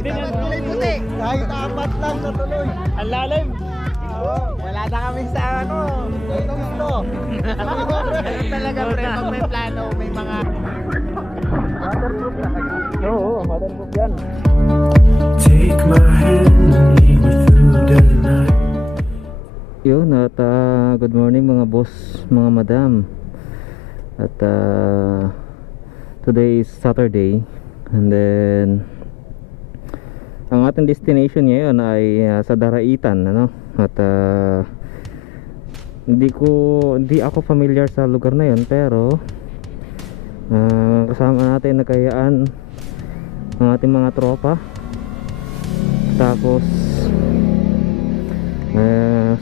Pwede na. Kulay puti. Kahit apat lang na tuloy. Ang lalim. Wala na kami sa ano. Ito gusto. Ganun talaga pre. Pag may plano, may mga waterproof talaga. Oo, waterproof yan. Take my hand and lead me through the night. Yun at good morning mga boss, mga madam. At today is Saturday. And then ang ating destination ngayon ay sa Daraitan, ano? At hindi ako familiar sa lugar na yun, pero kasama natin nagkayaan ang ating mga tropa. Tapos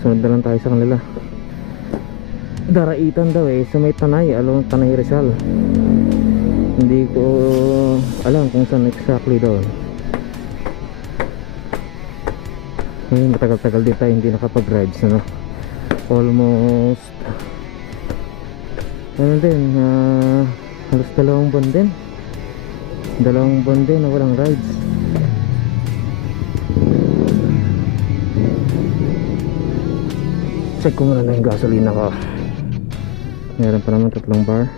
sunod na lang tayo sa kanila. Daraitan daw sa may Tanay, along Tanay Rizal. Hindi ko alam kung saan exactly doon. Ngayon matagal-tagal din tayo hindi nakapag-rides, ano? Almost ano din, halos 2 buwan din. 2 buwan din na walang rides. Check ko muna na yung gasolina ko. Meron pa naman 3 bar.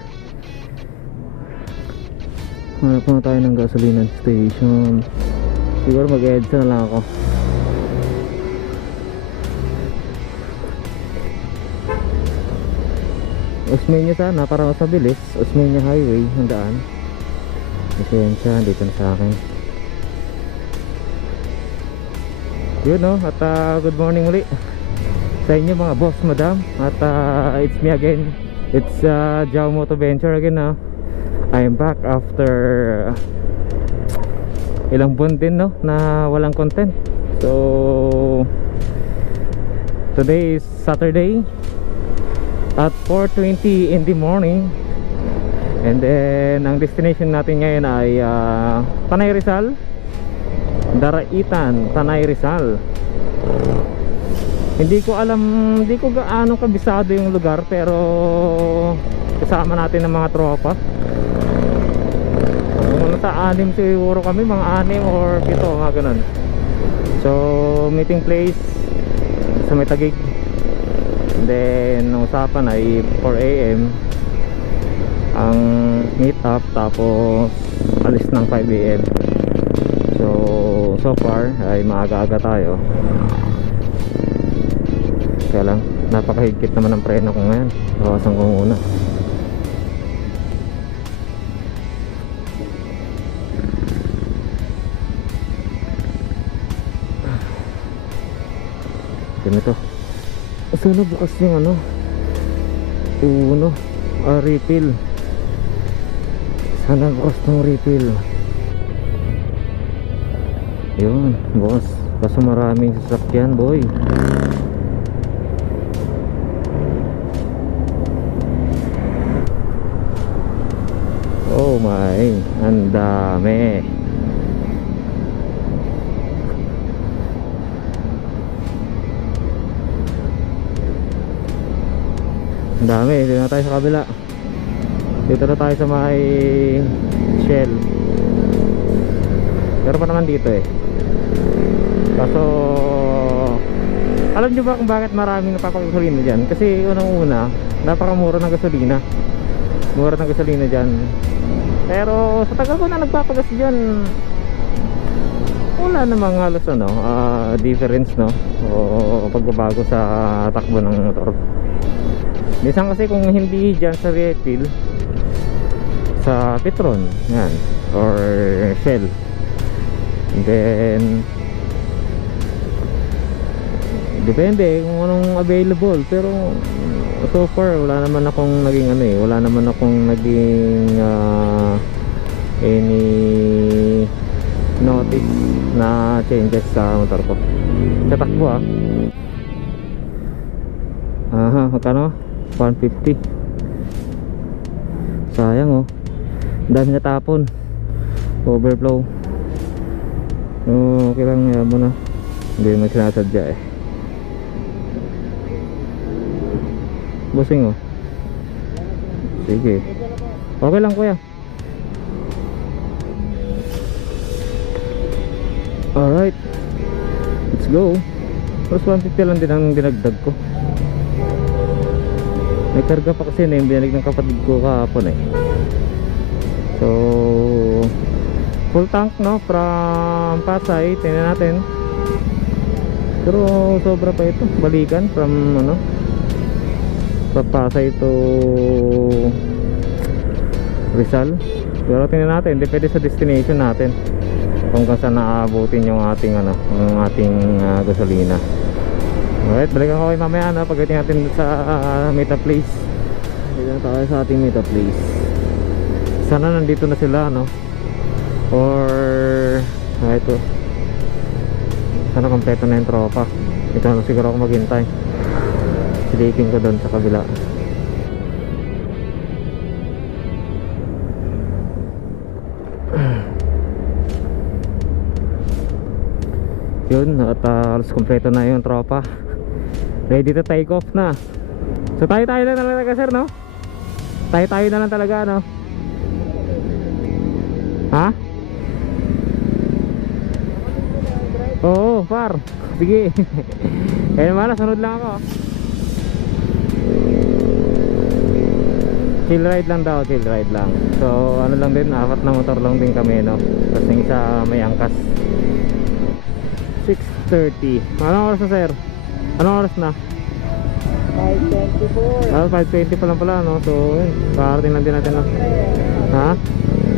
Hanap na tayo ng gasolina station. Siguro mag-edsa na lang ako. Osmeña sana para mas mabilis. Osmeña Highway ang daan. Pasensya, dito na sa akin. Yun no, at good morning ulit sa inyo mga boss, madam. At it's me again. It's Jao Moto Venture again na. I am back after ilang buwan din no na walang content. So today is Saturday at 4:20 in the morning. And then ang destination natin ngayon ay Tanay Rizal, Daraitan, Tanay Rizal. Hindi ko gaano kabisado yung lugar, pero kasama natin ng mga tropa. Sa 6 siguro kami, mga 6 or 7, mga ganun. So meeting place sa may Taguig. Then usapan ay 4 AM ang meet up, tapos alis ng 5 AM. So far ay maaga-aga tayo. Kaya lang, napakahigpit naman ang preno ko ngayon. Bawasan ko muna. Ganito. Sana bukas yung ano, refill. Sana bukas ng refill. Yun, bukas. Kaso maraming sasakyan, boy. Oh my, ang dami. Ang dami, dito na tayo sa kabila. Dito na tayo sa may Shell. Pero pa naman dito Kaso alam nyo ba kung bakit maraming napapagasolina dyan? Kasi unang-una, napakamura ng gasolina. Mura ng gasolina dyan. Pero sa tagal ko na nagpapagas dyan, wala namang halos difference no, o pagbabago sa takbo ng motor. Minsan kasi kung hindi dyan sa refill, sa Petron yan, or Shell, then depende kung anong available. Pero so far wala naman akong naging any notice na changes sa motor ko sa takbo. Magkano? 150. Sayang dami natapon, overflow. Okay lang, yaman na, hindi naman sinasadya Busing sige, okay lang kuya. Alright, let's go. Plus 150 lang din ang dinagdag ko. May karga pa kasi na yung binalig ng kapatid ko kahapon eh. So full tank no, from Pasay. Tingnan natin. Pero sobra pa ito, balikan from ano, from Pasay to Rizal. Pero tingnan natin, depende sa destination natin kung saan naaabutin yung ating ano, yung ating gasolina. Alright, balikan ko kayo mamaya no, pagdating natin sa meet up place. Dito na tayo sa ating meet up place. Sana nandito na sila no, or ito, sana kompleto na yung tropa. Ito na siguro ako maghintay. Silikin ko doon sa kabila. Yun, at halos kompleto na yung tropa. Ready to take off na. So tayo na lang talaga sir no? Tayo na lang talaga no? Ha? Oo, par. Sige. Kaya naman, sunod lang ako. Chill ride lang daw, chill ride lang. So ano lang din, 4 na motor lang din kami no. Tapos yung isa may angkas. 6:30. Anong oras na sir? Anong oras na? 5:24. 5:20 pa lang pala no. So yun, parating lang din natin no. Ha?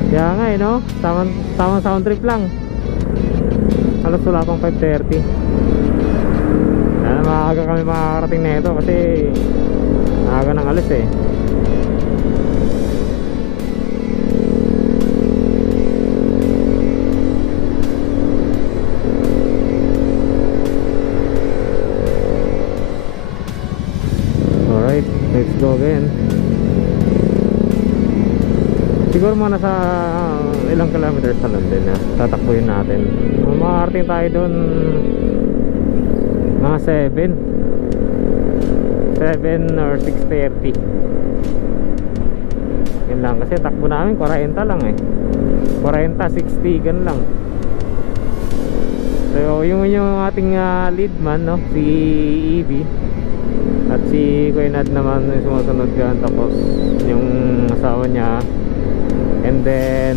Kaya nga eh no, tamang sound trip lang. Halos wala pang 5:30. Kaya maaga kami makakarating na ito kasi maaga ng alis eh. Alright, let's go again. Siguro mga nasa ilang kilometers na lang din na tatakbuhin natin. Makakarating tayo doon mga 7 or 6:30. Yan lang kasi takbo namin 40 lang eh, 40, 60 gan lang. So yung ating lead man no, si EB at si Kuinad naman yung sumusunod dyan, tapos yung asawa niya, and then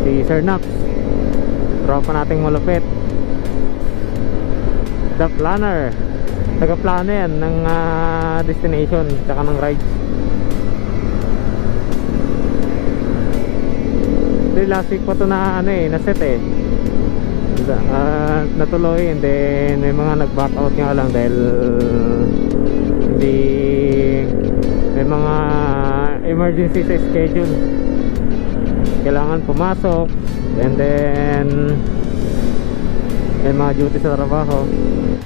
si Sir Nax, tropa nating malupit, the planner, taga-plano yan ng destination tsaka ng rides. Last week pa to na ano eh, na set eh, natuloy, and then may mga nag-back out nga lang dahil hindi, may mga emergency sa schedule, kailangan pumasok, and then may mga duty sa trabaho.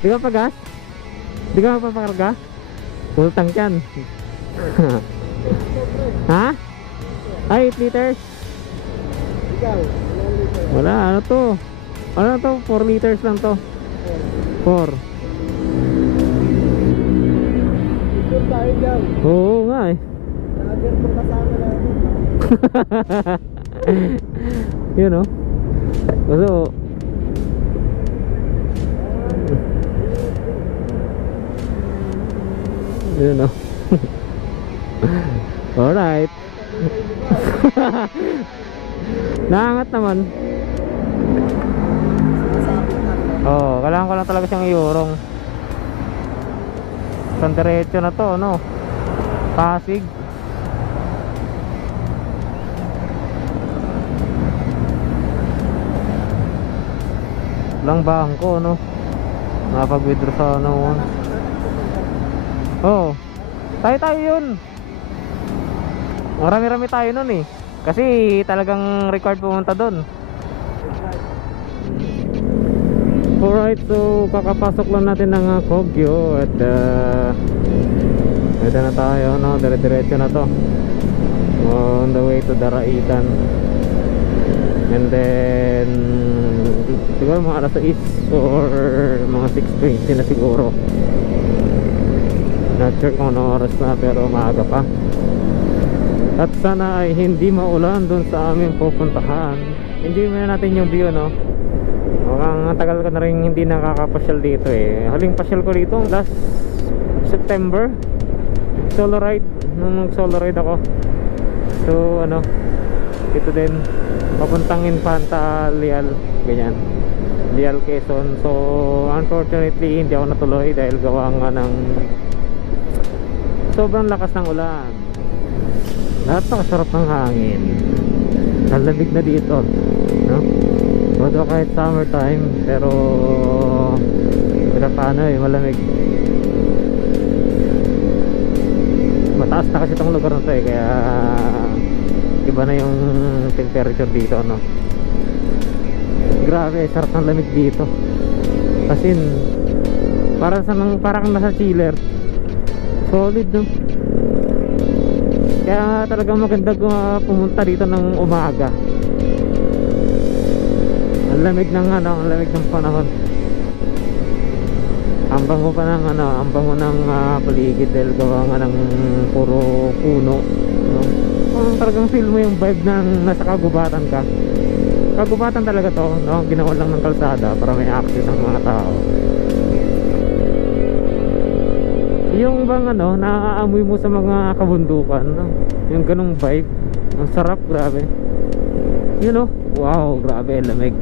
Di ka pagas? Di ka mapapakarga? Full tank yan. Ha? Ay, 8 liters? Ikaw, Wala, ano to? Ano to? 4 liters lang to. 4. Ito tayo dyan. Oo nga eh. Lager po kasama namin. Yun o. So yun o. Alright. Naangat naman. Oh, kailangan ko lang talaga siyang iurong. Isang diretso na to, no? Pasig. Lang bangko, no? Nakapag-withdraw sa ano. Oh, tayo yun. Marami-rami tayo nun eh. Kasi talagang required pumunta doon. Alright, so kakapasok lang natin ng Kogyo at ito na tayo, no? Dire-diretso na to, on the way to Daraitan. And then siguro mga alas 6 or mga 6:20 na siguro. Not sure kung ano oras na, pero maaga pa. At sana ay hindi maulan dun sa aming pupuntahan. Enjoy muna natin yung view, no? Mukhang tagal ko na rin hindi nakakapasyal dito eh. Haling pasyal ko dito last September, solo ride. Nung solo ride ako, so ano, ito din papuntang Infanta, Leal, ganyan, Leal, Quezon. So unfortunately hindi ako natuloy dahil gawa nga ng sobrang lakas ng ulan. Napakasarap ng hangin, nalamig na dito, no? Although kahit summertime, pero paano eh, malamig. Mataas na kasi itong lugar na to eh, kaya iba na yung temperature dito, no? Grabe, sarap ng lamig dito. As in, parang nasa chiller. Solid, no? Kaya talagang maganda pumunta dito ng umaga. Ang lamig ng ang lamig ng panahon. Ang bango pa ng ang bango ng paligid dahil gawa nga ng puro puno, no? Talagang feel mo yung vibe ng nasa kagubatan ka. Kagubatan talaga to, no? Ginawa lang ng kalsada para may access ang mga tao. Yung bang naaamoy mo sa mga kabundukan, no? Yung ganong vibe, ang sarap, grabe. You know, wow, grabe, lamig.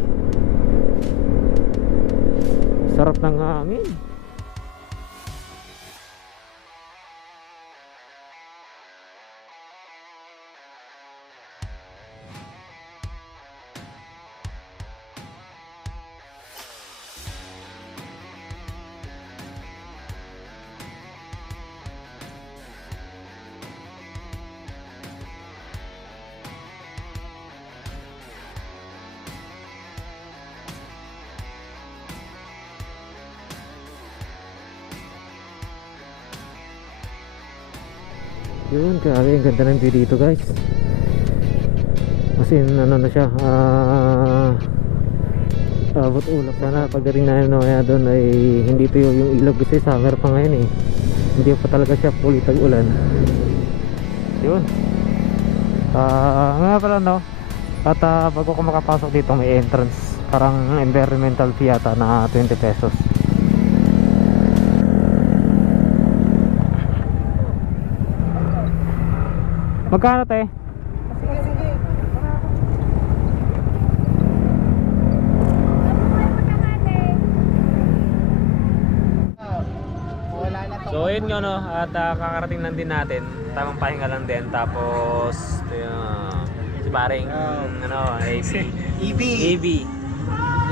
Sarap ng hangin. Yun, grabe, ang ganda ng view dito guys. Kasi na siya, abot ulap. Sana pagdating namin mamaya doon ay hindi tuyo yung ilog kasi summer pa ngayon eh. Hindi pa talaga siya fully tag-ulan. Yun. Nga pala, no? At bago ko makapasok dito may entrance, parang environmental fee yata na 20 pesos. Magkano te? So yun nga, no, at kakarating lang din natin, tamang pahinga lang din. Tapos si paring AB.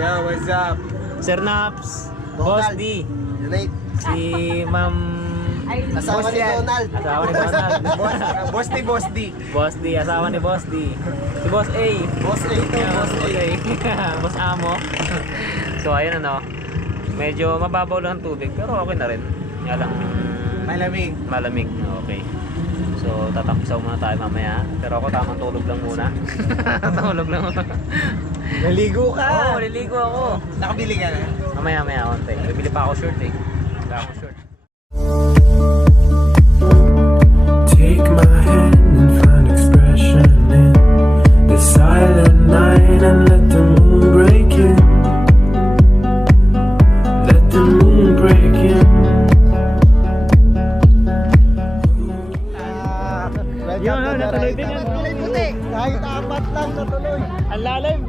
Yo, what's up? Sir Naps, Boss D, si Ma'am Asawa ni Donald. Asawa ni Donald. Boss D. Boss D, asawa ni Boss D. Si Boss A. Boss A to, Boss A. Boss Amo. So ayun, medyo mababaw lang ang tubig pero okay na rin. Nga lang malamig. Okay. So tatampisaw muna tayo mamaya. Pero ako tamang tulog lang muna. Tulog lang muna. Naligo ka? Oo, naligo ako. Nakabili ka na? Mamaya konti. Bibili pa ako short eh. Wala akong short. Take my hand and find expression in the silent night and let the moon break in. Let the moon break in. Yun, natuloy din yan. Natuloy puti. Kahit apat lang natuloy. Ang lalim.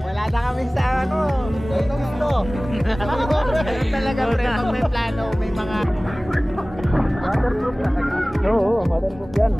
Wala na kami sa itong ilo. Talaga pre, pag may plano, may mga waterproof talaga. Oo, waterproof yan.